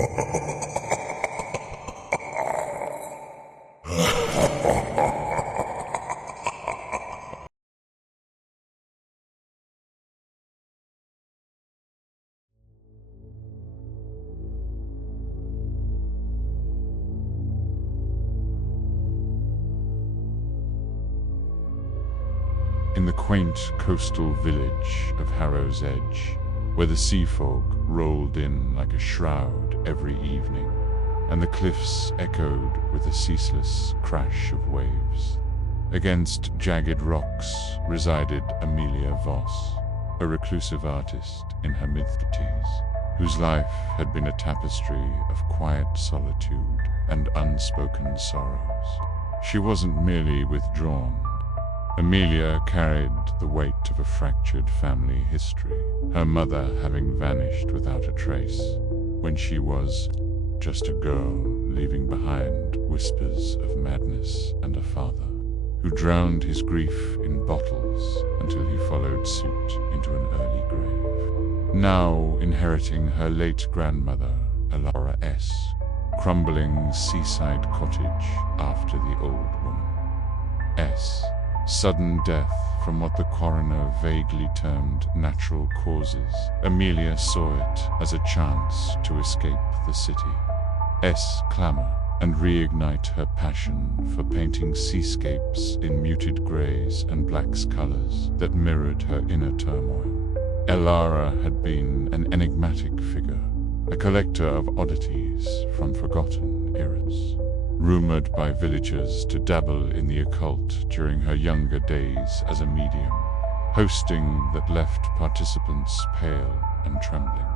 In the quaint coastal village of Harrow's Edge, where the sea fog rolled in like a shroud every evening, and the cliffs echoed with a ceaseless crash of waves, against jagged rocks resided Amelia Voss, a reclusive artist in her mid-30s, whose life had been a tapestry of quiet solitude and unspoken sorrows. She wasn't merely withdrawn. Amelia carried the weight of a fractured family history, her mother having vanished without a trace when she was just a girl, leaving behind whispers of madness, and a father who drowned his grief in bottles until he followed suit into an early grave. Now inheriting her late grandmother, Amelia S., crumbling seaside cottage after the old woman S. sudden death from what the coroner vaguely termed natural causes, Amelia saw it as a chance to escape the city's clamor and reignite her passion for painting seascapes in muted grays and blacks colors that mirrored her inner turmoil. Elara had been an enigmatic figure, a collector of oddities from forgotten eras, rumored by villagers to dabble in the occult during her younger days as a medium, hosting that left participants pale and trembling.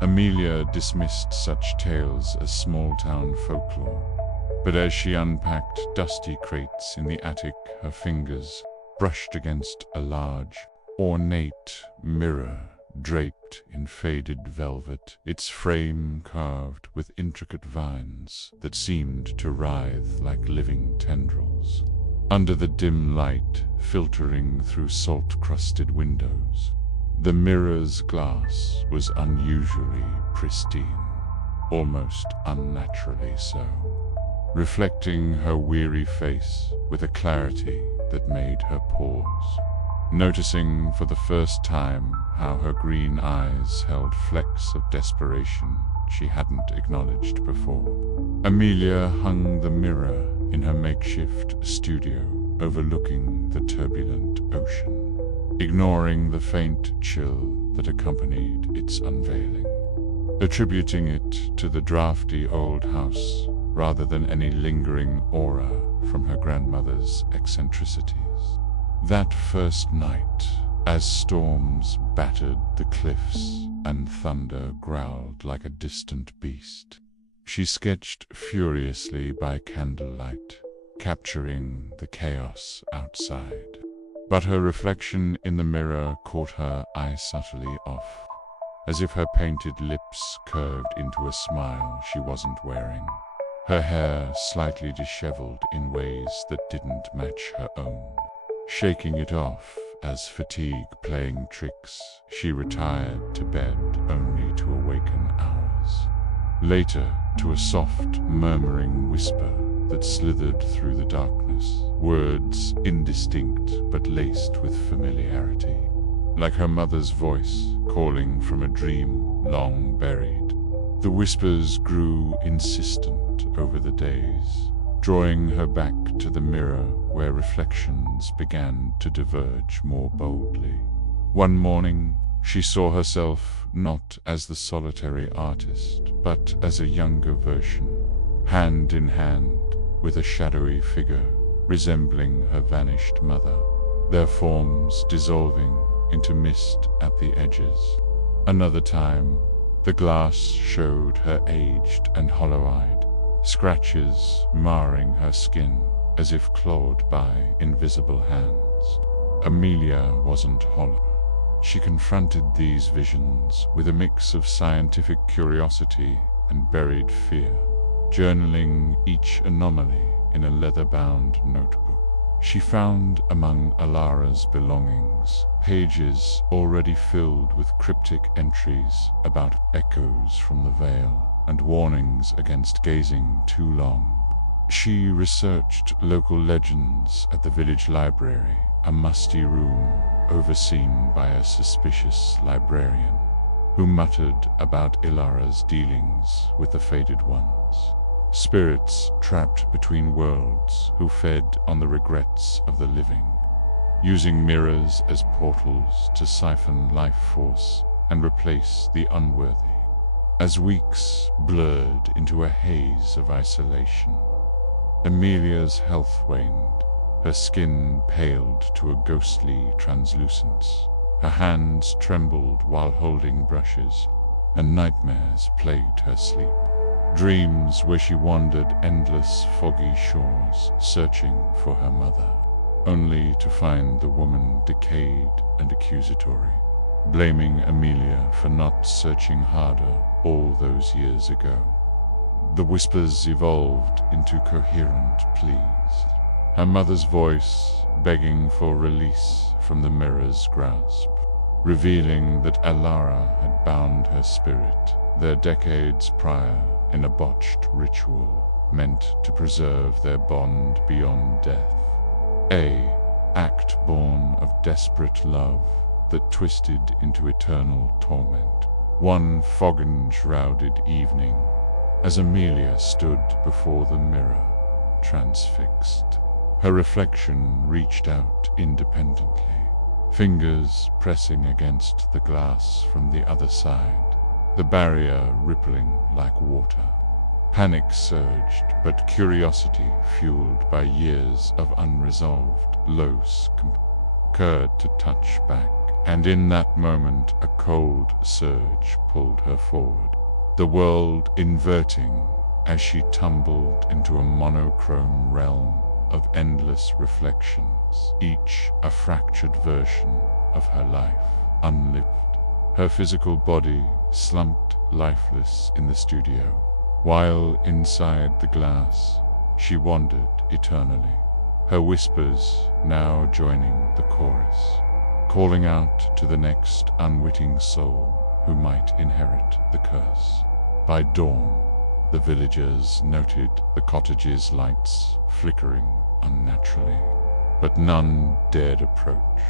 Amelia dismissed such tales as small-town folklore, but as she unpacked dusty crates in the attic, her fingers brushed against a large, ornate mirror draped in faded velvet, its frame carved with intricate vines that seemed to writhe like living tendrils. Under the dim light filtering through salt-crusted windows, the mirror's glass was unusually pristine, almost unnaturally so, reflecting her weary face with a clarity that made her pause, noticing for the first time how her green eyes held flecks of desperation she hadn't acknowledged before. Amelia hung the mirror in her makeshift studio overlooking the turbulent ocean, ignoring the faint chill that accompanied its unveiling, attributing it to the drafty old house rather than any lingering aura from her grandmother's eccentricities. That first night, as storms battered the cliffs and thunder growled like a distant beast, she sketched furiously by candlelight, capturing the chaos outside. But her reflection in the mirror caught her eye subtly off, as if her painted lips curved into a smile she wasn't wearing, her hair slightly disheveled in ways that didn't match her own. Shaking it off as fatigue playing tricks, she retired to bed only to awaken hours later to a soft, murmuring whisper that slithered through the darkness, words indistinct but laced with familiarity, like her mother's voice calling from a dream long buried. The whispers grew insistent over the days, drawing her back to the mirror where reflections began to diverge more boldly. One morning, she saw herself not as the solitary artist, but as a younger version, hand in hand with a shadowy figure resembling her vanished mother, their forms dissolving into mist at the edges. Another time, the glass showed her aged and hollow-eyed, scratches marring her skin as if clawed by invisible hands. Amelia wasn't hollow. She confronted these visions with a mix of scientific curiosity and buried fear, journaling each anomaly in a leather-bound notebook. She found among Alara's belongings pages already filled with cryptic entries about echoes from the Vale and warnings against gazing too long. She researched local legends at the village library, a musty room overseen by a suspicious librarian who muttered about Ilara's dealings with the faded ones. Spirits trapped between worlds who fed on the regrets of the living, using mirrors as portals to siphon life force and replace the unworthy. As weeks blurred into a haze of isolation, Amelia's health waned. Her skin paled to a ghostly translucence. Her hands trembled while holding brushes, and nightmares plagued her sleep. Dreams where she wandered endless foggy shores, searching for her mother, only to find the woman decayed and accusatory, blaming Amelia for not searching harder all those years ago. The whispers evolved into coherent pleas, her mother's voice begging for release from the mirror's grasp, revealing that Alara had bound her spirit there decades prior in a botched ritual meant to preserve their bond beyond death. A act born of desperate love that twisted into eternal torment. One fog-enshrouded evening, as Amelia stood before the mirror, transfixed, her reflection reached out independently, fingers pressing against the glass from the other side, the barrier rippling like water. Panic surged, but curiosity, fueled by years of unresolved loss, concurred to touch back, and in that moment a cold surge pulled her forward, the world inverting as she tumbled into a monochrome realm of endless reflections, each a fractured version of her life, unlived. Her physical body slumped lifeless in the studio, while inside the glass she wandered eternally, her whispers now joining the chorus, calling out to the next unwitting soul who might inherit the curse. By dawn, the villagers noted the cottage's lights flickering unnaturally, but none dared approach,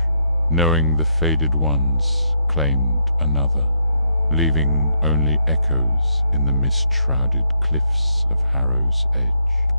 knowing the faded ones claimed another, leaving only echoes in the mist-shrouded cliffs of Harrow's Edge.